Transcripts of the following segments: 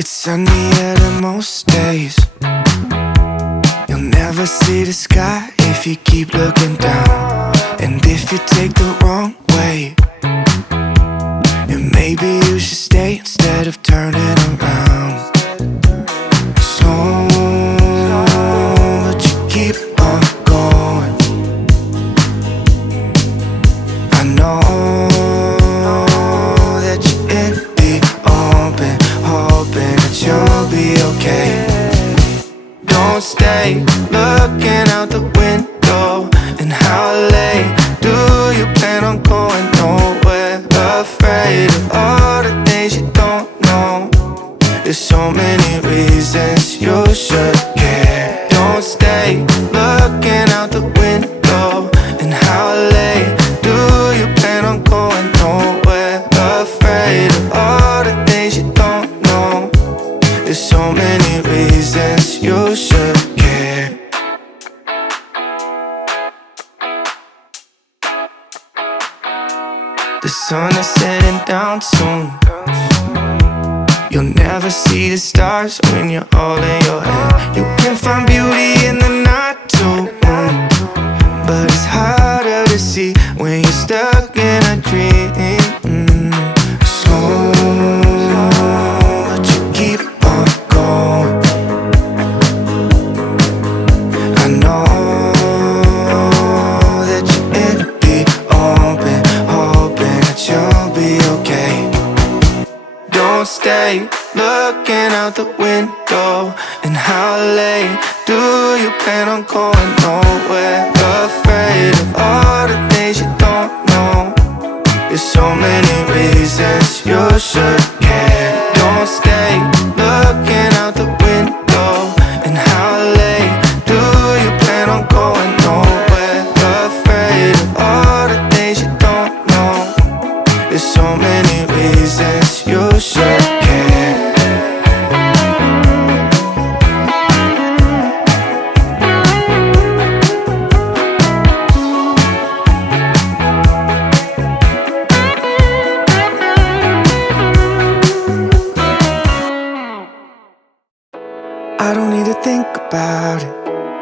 It's sunnier than most days. You'll never see the sky if you keep looking down. And if you take the wrong way, then maybe you should stay instead of turning around. So, but you keep on going. I know that you're in the open, hoping that you'll be okay. Don't stay looking out the window. And how late do you plan on going? Nowhere. Afraid of all the things you don't know. There's so many reasons you should care. Don't stay looking out the window. And how late do you plan on going? Nowhere. Afraid of all the things you don't know. There's so many reasons you should care. The sun is setting down soon. You'll never see the stars when you're holding your hand. You can find beauty in the night too, but it's harder to see when you're stuck in a dream. So, but you keep on going. I know that you're in the open, hoping that you'll be okay. Don't stay looking out the window. And how late do you plan on going? Nowhere. Afraid of all the things you don't know. There's so many reasons you should care. Don't stay looking out the window. And how late do you plan on going? Nowhere. Afraid of all the things you don't know. There's so many reasons you should care. I don't need to think about it.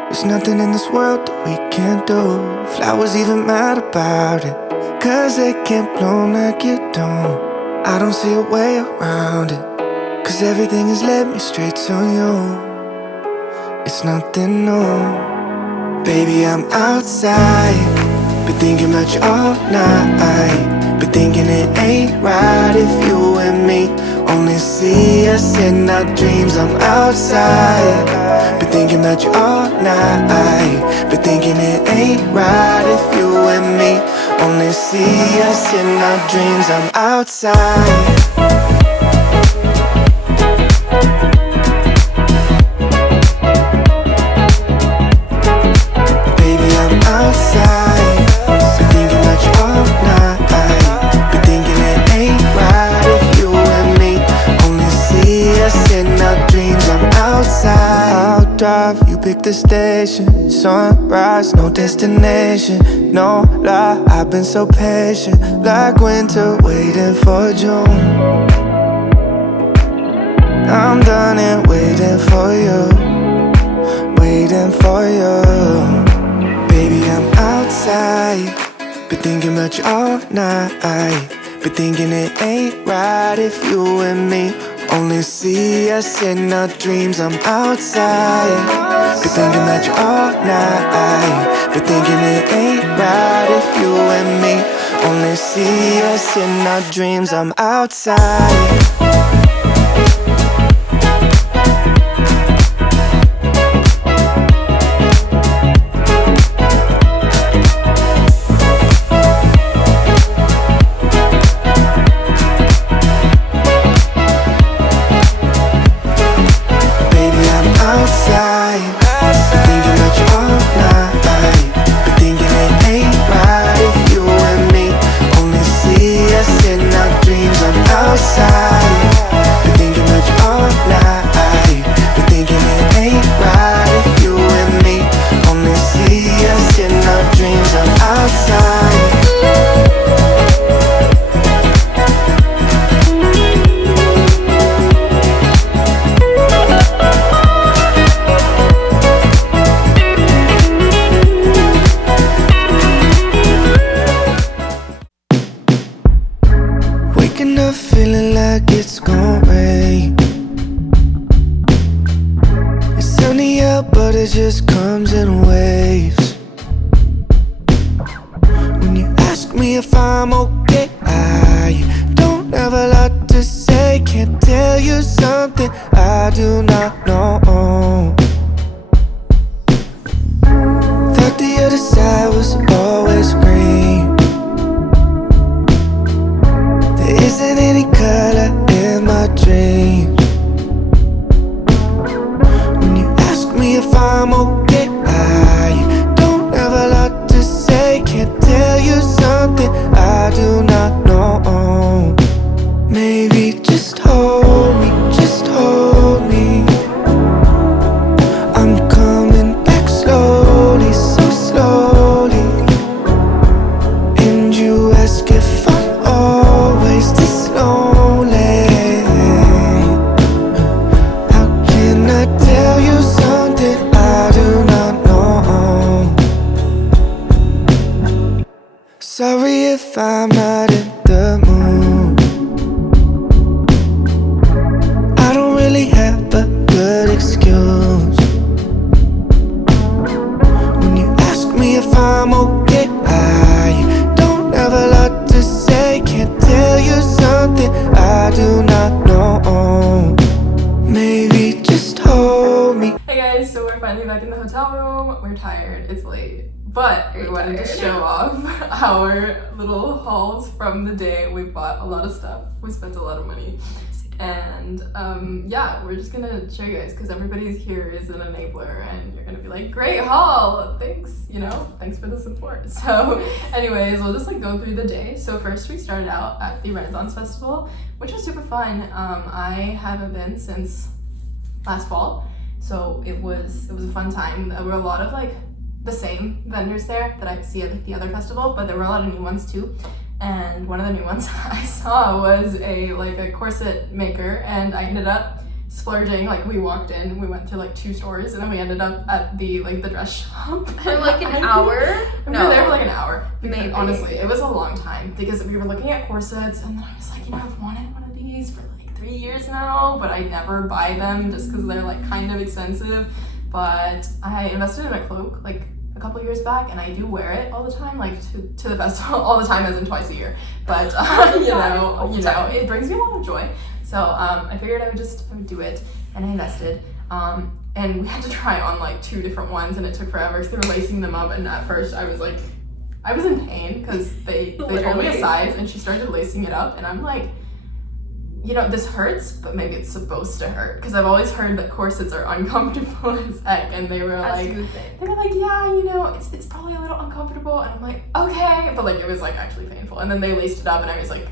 There's nothing in this world that we can't do. Flowers even mad about it, 'cause they can't bloom like you don't. I don't see a way around it, 'cause everything has led me straight to you. It's nothing new. Baby, I'm outside, been thinking about you all night. Been thinking it ain't right if you and me only see us in our dreams. I'm outside, been thinking about you all night. Been thinking it ain't right if you and me only see us in our dreams. I'm outside. Baby, I'm outside, been thinking about you all night. Been thinking it ain't right if you and me only see us in our dreams. I'm outside. I'll drive, you pick the station. Sunrise, no destination. No lie, I've been so patient, like winter waiting for June. I'm done and waiting for you, waiting for you. Baby, I'm outside, been thinking about you all night. Been thinking it ain't right if you and me only see us in our dreams. I'm outside, been thinking about you all night. Been thinking it ain't right if you and me only see us in our dreams. I'm outside. Outside, Waking up feeling like it's gon' rain. It's sunny out, but it just comes in waves. When you ask me if I'm okay, I don't have a lot to say. Can't tell you something I do not know. Thought the other side was always green. There isn't any color in my dreams. When you ask me if I'm okay, I don't have a lot to say. Can't tell you something I do not know. Maybe just hold me, just hold me. I'm coming back slowly, so slowly. And you ask if I'm always this lonely. How can I tell you something I do not know? Sorry if I'm not in the mood. I don't really have a good excuse. When you ask me if I'm okay, I don't have a lot to say. Can't tell you something I do not know. Maybe just hold me. Hey guys, so we're finally back in the hotel room. We're tired, it's late, but we wanted to show off our little hauls from the day. We bought a lot of stuff, we spent a lot of money, and yeah, we're just gonna show you guys because everybody's here is an enabler and you're gonna be like, great haul, thanks, you know, thanks for the support. So anyways, we'll just like go through the day. So first we started out at the Renaissance Festival, which was super fun. I haven't been since last fall, so it was a fun time. There were a lot of like the same vendors there that I see at like the other festival, but there were a lot of new ones too. And one of the new ones I saw was a corset maker, and I ended up splurging. Like we walked in, we went to like 2 stores, and then we ended up at the dress shop for like an hour. We were there for like an hour. Maybe. Honestly, it was a long time because we were looking at corsets, and then I was like, you know, I've wanted one of these for like 3 years now, but I never buy them just because they're like kind of expensive. But I invested in a cloak like a couple years back, and I do wear it all the time, like to the festival all the time, as in twice a year. But you know, it brings me a lot of joy. So I figured I would do it, and I invested. And we had to try on like 2 different ones, and it took forever because they were lacing them up. And at first I was in pain because they told me a size, and she started lacing it up, and I'm like, you know, this hurts, but maybe it's supposed to hurt, because I've always heard that corsets are uncomfortable as heck, and they were like, yeah, you know, it's probably a little uncomfortable, and I'm like, okay, but like it was like actually painful, and then they laced it up, and I was like,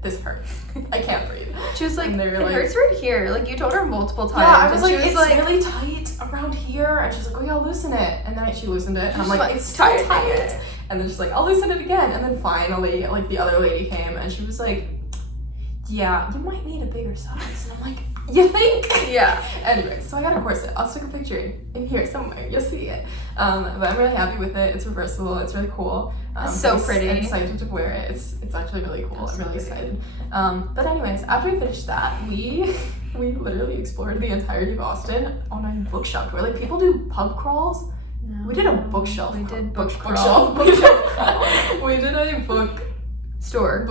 this hurts, I can't breathe. She was like, it like, hurts right here. Like you told her multiple times. Yeah, I was like, she was it's like really tight around here, and she's like, oh yeah, loosen it, and then she loosened it, and I'm like, it's tight. And then she's like, I'll loosen it again, and then finally, like the other lady came, and she was like, yeah, you might need a bigger size. And I'm like, you think? Yeah. Anyway, so I got a corset. I'll stick a picture in here somewhere. You'll see it. But I'm really happy with it. It's reversible. It's really cool. It's so pretty. I'm excited to wear it. It's actually really cool. I'm really excited. But anyways, after we finished that, we literally explored the entirety of Austin on a bookshop where like people do pub crawls. No. We did a bookshelf. We did bookshelf. We did a bookstore.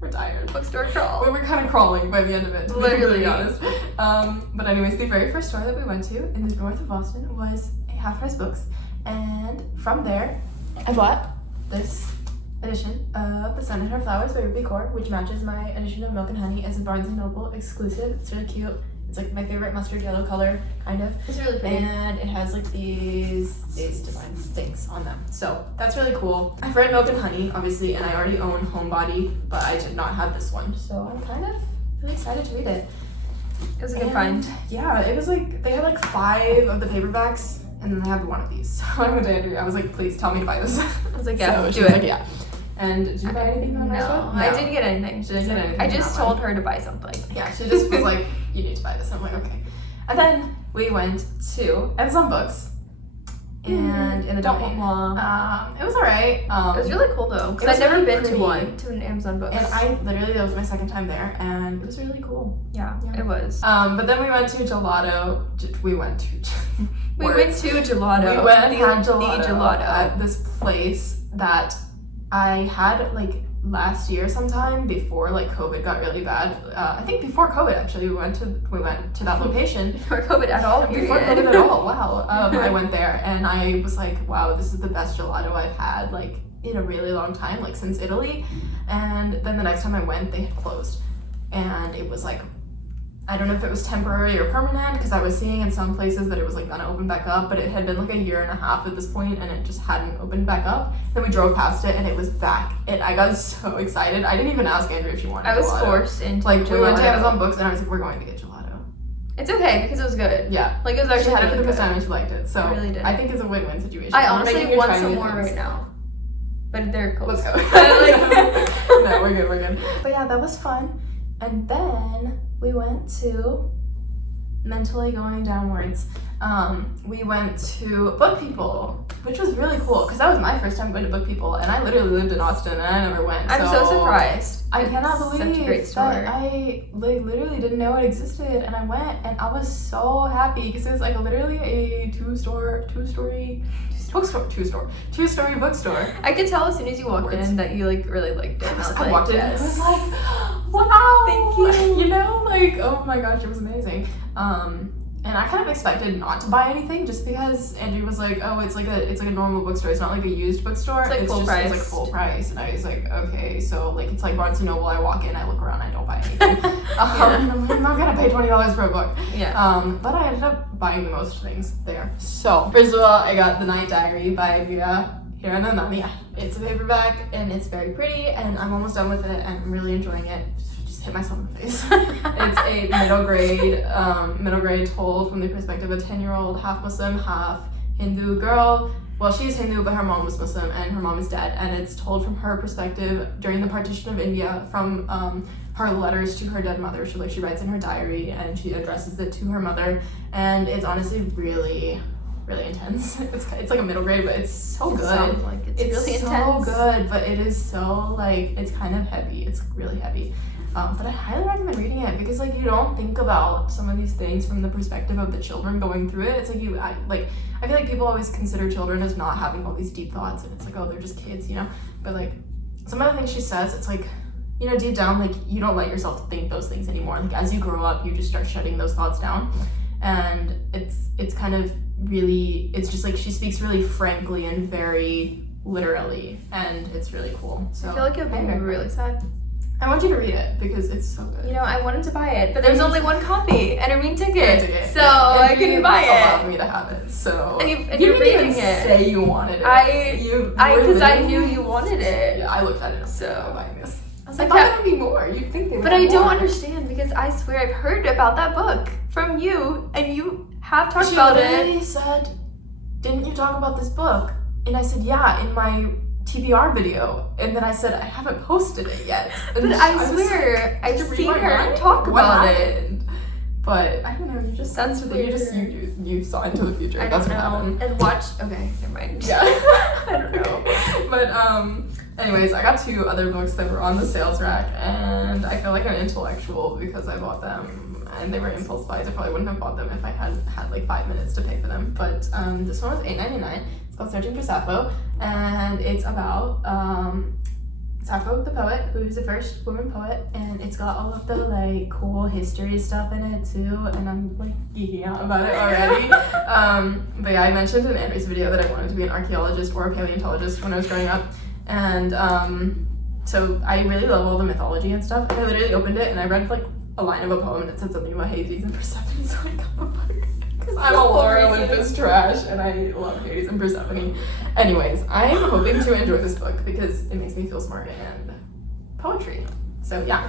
We're tired. Bookstore crawl. We were kind of crawling by the end of it, to literally be honest. But anyways, the very first store that we went to in the north of Boston was a Half Price Books, and from there, I bought this edition of The Sun and Her Flowers by Ruby Kaur, which matches my edition of Milk and Honey as a Barnes & Noble exclusive. It's really cute. It's like my favorite mustard yellow color, kind of. It's really pretty. And it has like these design things on them. So that's really cool. I've read Milk and Honey, obviously, and I already own Homebody, but I did not have this one. So I'm kind of really excited to read it. It was a good find. Yeah, it was like, they had like 5 of the paperbacks, and then they had one of these. So I went to Andrie, I was like, please tell me to buy this. I was like, yeah, so do it. Like, yeah. And did you buy anything on this one? No, I didn't get anything. She didn't get anything. I just told her to buy something. Yeah, she just was like, you need to buy this. I'm like, okay. And then we went to Amazon Books, and in the domain. It was alright. It was really cool though, because it was I've never really been pretty. to an Amazon Books. And that was my second time there, and it was really cool. Yeah, it was. But then we went to gelato. We went to gelato. We went and had gelato at this place that I had like last year sometime before like COVID got really bad. I think before COVID actually we went to that location. Before COVID at all. Before COVID at all. Wow. I went there and I was like, wow, this is the best gelato I've had like in a really long time, like since Italy. And then the next time I went, they had closed, and it was like, I don't know if it was temporary or permanent, because I was seeing in some places that it was like gonna open back up, but it had been like a year and a half at this point and it just hadn't opened back up. Then we drove past it and it was back, and I got so excited. I didn't even ask Andrea if she wanted gelato. I was forced into like gelato. We went to Amazon Books and I was like, we're going to get gelato. It's okay because it was good. Yeah, like it was she actually had it for really the first good. time and she liked it, so I really did. I think it's a win-win situation. I We're honestly making her want try some new more things. right now, but they're close. Let's go. No, we're good. But yeah, that was fun. And then we went to mentally going downwards. We went to Book People, which was really cool because that was my first time going to Book People, and I literally lived in Austin and I never went. I'm so surprised. I cannot It's believe such a great store. that I like literally didn't know it existed, and I went and I was so happy because it was like literally a two-story bookstore. I could tell as soon as you walked in that you like really liked it. And I walked in and I was like, wow, thank you. You know, like, oh my gosh, it was amazing. And I kind of expected not to buy anything just because Andrew was like, oh, it's like a normal bookstore. It's not like a used bookstore. It's like full price. It's like full price. And I was like, okay, so like it's like Barnes & Noble. I walk in, I look around, I don't buy anything. I'm not gonna pay $20 for a book. Yeah. But I ended up buying the most things there. So first of all, I got The Night Diary by Andrea. It's a paperback and it's very pretty, and I'm almost done with it and I'm really enjoying it. Just hit myself in the face. It's a middle grade told from the perspective of a 10-year-old half Muslim, half Hindu girl. Well, she's Hindu, but her mom was Muslim and her mom is dead, and it's told from her perspective during the partition of India, from her letters to her dead mother. She writes in her diary and she addresses it to her mother, and it's honestly really intense. It's like a middle grade, but it's so good. Sounds like it's really so intense. good, but it is so like it's kind of heavy. It's really heavy. But I highly recommend reading it because like you don't think about some of these things from the perspective of the children going through it. It's like I feel like people always consider children as not having all these deep thoughts, and it's like, oh, they're just kids, you know. But like some of the things she says, it's like, you know, deep down, like you don't let yourself think those things anymore. Like as you grow up, you just start shutting those thoughts down, and it's kind of really, it's just like she speaks really frankly and very literally, and it's really cool. So I feel like it would be really sad. I want you to read it because it's so good. You know, I wanted to buy it, but there's only one copy and a mean ticket, so I couldn't buy it. Allowed me to have it, so and you you're didn't reading even it. say you wanted it. Because I knew you wanted it. Yeah, I looked at it. So I'm buying this. I was I like, thought there would be more. You'd think they would. but I don't understand because I swear I've heard about that book from you, and you have talked about it. She literally said, "Didn't you talk about this book?" And I said, "Yeah, in my TBR video," and then I said, "I haven't posted it yet." And But I swear, I've seen her talk about it. But I don't know. You just That's you just you saw into the future. I That's don't what know. happened. And watch. Okay, never mind. Yeah. I don't know. But anyways, I got 2 other books that were on the sales rack, and I feel like an intellectual because I bought them, and they were impulse buys. I probably wouldn't have bought them if I had like 5 minutes to pay for them. But this one was $8.99. It's called Searching for Sappho, and it's about Sappho the poet, who's the first woman poet, and it's got all of the like cool history stuff in it too, and I'm like geeking out about it already. But yeah, I mentioned in Andrie's video that I wanted to be an archaeologist or a paleontologist when I was growing up, and so I really love all the mythology and stuff, and I literally opened it and I read like a line of a poem and it said something about Hades and Persephone, so I got the book. Because I'm a Laura Olympus trash and I love Hades and Persephone. Anyways, I'm hoping to enjoy this book because it makes me feel smart and poetry. So yeah.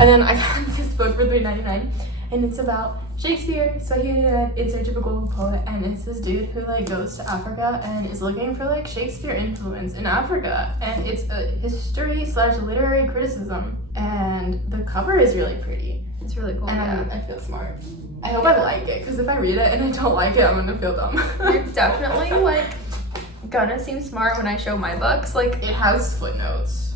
And then I got this book for $3.99 and it's about Shakespeare. So he's in search of a global poet, and it's this dude who like goes to Africa and is looking for like Shakespeare influence in Africa, and it's a history / literary criticism. And and the cover is really pretty. It's really cool. And I feel smart. I hope I like it, because if I read it and I don't like it, I'm gonna feel dumb. You're definitely like gonna seem smart when I show my books. Like, it has footnotes.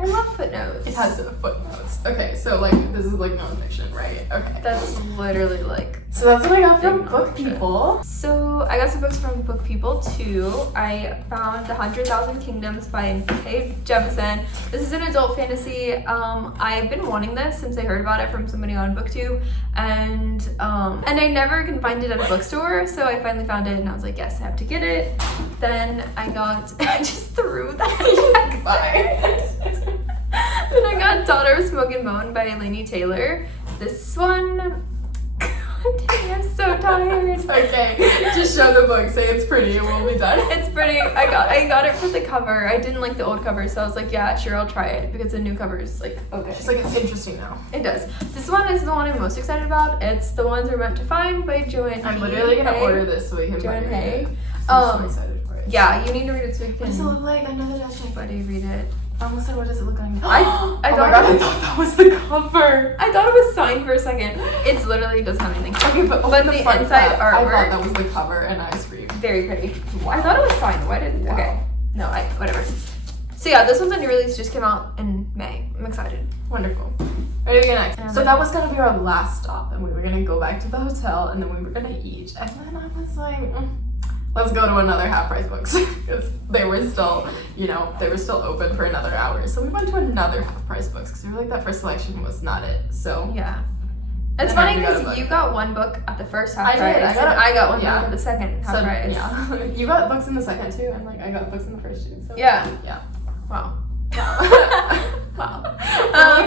I love footnotes. It has footnotes. Okay, so like this is like nonfiction, right? Okay. That's literally like. So that's what I got from Big Book nonfiction. People. So I got some books from Book People too. I found The 100,000 Kingdoms by Jefferson. This is an adult fantasy. I've been wanting this since I heard about it from somebody on BookTube, and I never can find it at a bookstore. So I finally found it, and I was like, yes, I have to get it. Then I just threw that. Bye. Then I got Daughter of Smoke and Bone by Laini Taylor. This one, God dang, I'm so tired. Okay, just show the book, say it's pretty, and we'll be done. It's pretty. I got it for the cover. I didn't like the old cover, so I was like, yeah, sure, I'll try it, because the new cover is like, okay. It's like, it's interesting now. It does. This one is the one I'm most excited about. It's The Ones We're Meant to Find by Joanne I'm Hay. literally gonna order this so we can Joanne read Hay. it. I'm so excited for it. Yeah, you need to read it so you can. What does it look like? I know that I'll check. Buddy, read it. I almost said, what does it look like? I Oh my thought god, I thought that was the cover. I thought it was signed for a second. It's literally doesn't have anything. Okay, but But the front inside flap, I artwork- thought that was the cover, and I screamed. Very pretty. I thought it was signed. Why didn't? Wow. Okay. No, whatever. So yeah, this one's a new release. Just came out in May. I'm excited. Wonderful. Ready to go next? And So that was gonna be our last stop, and we were gonna go back to the hotel, and then we were gonna eat. And then I was like, let's go to another Half Price Books, because they were still, they were still open for another hour. So we went to another Half Price Books because we were like, that first selection was not it. So Yeah. It's And funny then we got a because book. you got one book at the first half I did, price, I got and it. I got one Yeah. book at the second half price. yeah, you got books in the second too, and like I got books in the first two. So Yeah. yeah. Wow. Wow.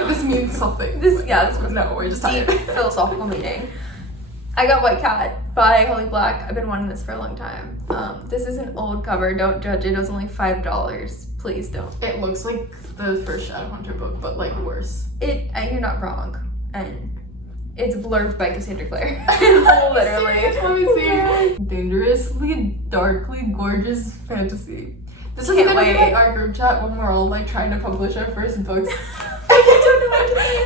This means something. This was no, we're just deep tired. philosophical meeting. I got White Cat by Holly Black. I've been wanting this for a long time. This is an old cover. Don't judge it. It was only $5. Please don't. It looks like the first Shadowhunter book, but like worse. You're not wrong. And it's blurbed by Cassandra Clare. Literally. Serious? Let me see. Dangerously, darkly gorgeous fantasy. This is Can't gonna be wait. like our group chat when we're all like trying to publish our first books.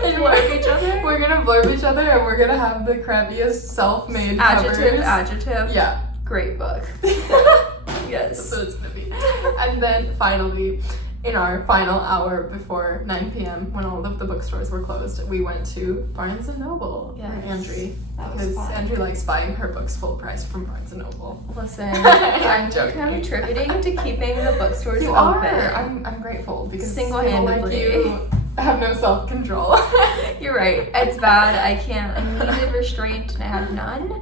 And Blurb each other? We're gonna blurb each other, and we're gonna have the crappiest self-made covers. Adjective. Yeah. Great book. That's Yes. what it's gonna be. And then finally, in our final hour before 9 p.m., when all of the bookstores were closed, we went to Barnes & Noble for Yes. Andrie. That was Because fun. Andrie likes buying her books full price from Barnes & Noble. Listen, I'm joking. contributing to keeping the bookstores You open. are. I'm grateful because Single-handedly. people like you have no self-control. You're right. It's bad. I needed restraint and I had none.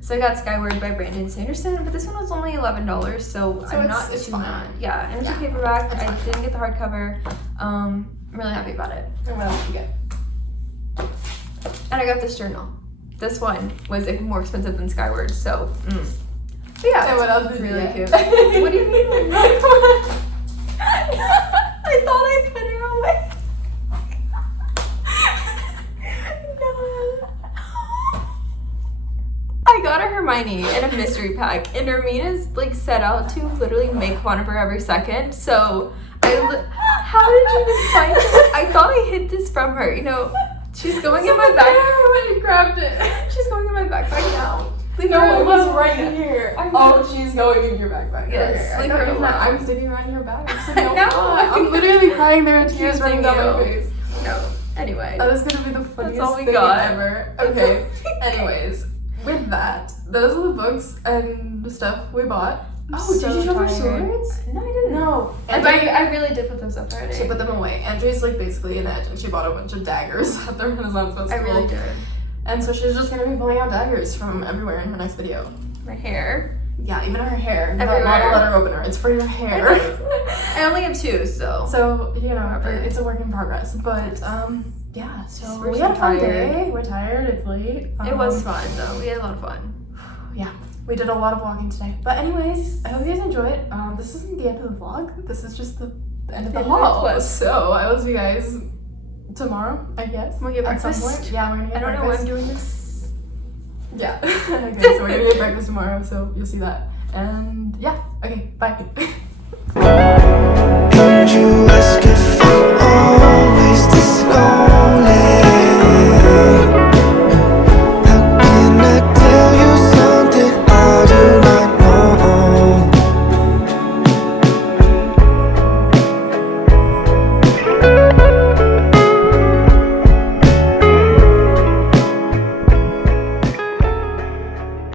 So I got Skyward by Brandon Sanderson, but this one was only $11, so I'm not it's too fine. mad. Yeah, and it's a Yeah. paperback. It's I fine. didn't get the hardcover. I'm really happy about it. And what else did you get? And I got this journal. This one was more expensive than Skyward, so. But yeah, And what it's else did you really get? cute. What do you mean? I thought I put her away. No. I got a Hermione in a mystery pack, and Hermina's like set out to literally make fun of her every second. So how did you even find this? I thought I hid this from her. She's going in my back. When you grabbed it. She's going in my backpack now. Leave No, her it was alone. right here. I know. Oh, she's going in your backpack. Yes, Okay, leave I her thought you meant alone. I was digging around your bag. I was like, I no, know. I'm literally crying. There are tears running down my you. face. No. Anyway. That is gonna be the funniest all we thing got. ever. That's Okay. all we got. Anyways, with that, those are the books and the stuff we bought. Oh, So did you show her tired. swords? No, I didn't. No. I really did put those up already. She put them away. Andrie's like basically an edge, and she bought a bunch of daggers at the Renaissance Festival. I really did. And so she's just gonna be pulling out daggers from everywhere in her next video. My hair. Yeah, even her hair. Not Everywhere. a letter opener. It's for your hair. I only have 2, so. So, Whatever. it's a work in progress. But, yeah, so We're we so had a fun tired. day. We're tired. It's late. It was fun though. We had a lot of fun. Yeah, we did a lot of walking today. But anyways, I hope you guys enjoyed. This isn't the end of the vlog. This is just the end of the End of the haul. clip. So I will see you guys tomorrow, I guess. We'll get at some breakfast. point. Yeah, we're gonna get I don't know breakfast. why I'm doing this. Yeah. Okay, so we're gonna get breakfast tomorrow, so you'll see that. And yeah, okay, bye. And you